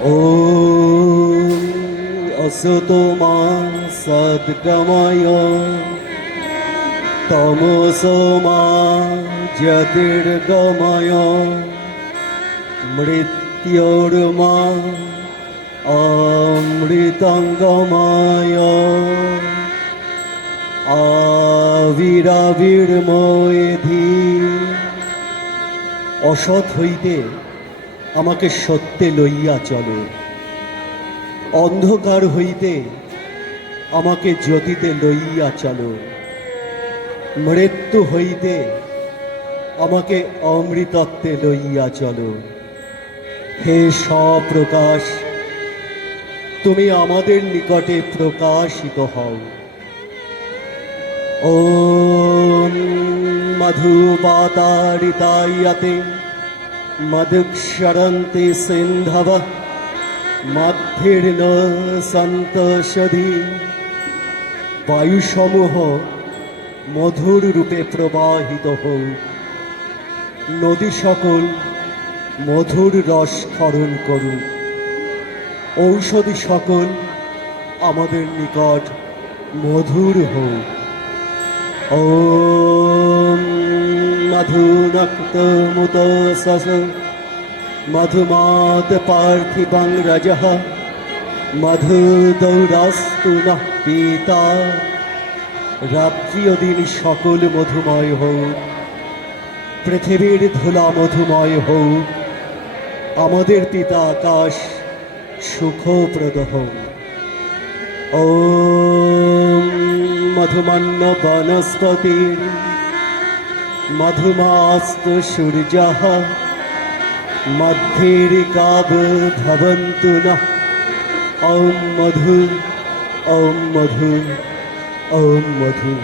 ॐ असतो मा सद्गमय तमसो मा ज्योतिर्गमय मृत्योर्मा अमृतंगमय আবিরাবির্ময়েধি। অসৎ হইতে আমাকে সত্যে লইয়া চলো, অন্ধকার হইতে আমাকে জ্যোতিতে লইয়া চলো, মৃত্যু হইতে আমাকে অমৃতত্বে লইয়া চলো। হে স্বপ্রকাশ, তুমি আমাদের নিকটে প্রকাশিত হও। ॐ मधुवातारितायते मधुक्षरन्ति सिन्धवः मध्येर्न सन्तोषधि। বায়ুসমূহ মধুর রূপে প্রবাহিত হোক, নদী সকল মধুর রস ক্ষরণ করুক, ঔষধি সকল আমাদের নিকট মধুর হোক। ॐ मधुनक्तमुदसस मधुमात पार्थिवं रजः मधुदौरास्तु नः पीता। রাত্রি ও দিন সকল মধুময় হোক, পৃথিবীর ধুলা মধুময় হোক, আমাদের পিতা আকাশ সুখপ্রদ হোক। ॐ मधुमन्न वनस्पतिर् मधुमास्तु सूर्यः मध्येरिकाव भवन्तु नः। ॐ मधु ॐ मधु ॐ मधु।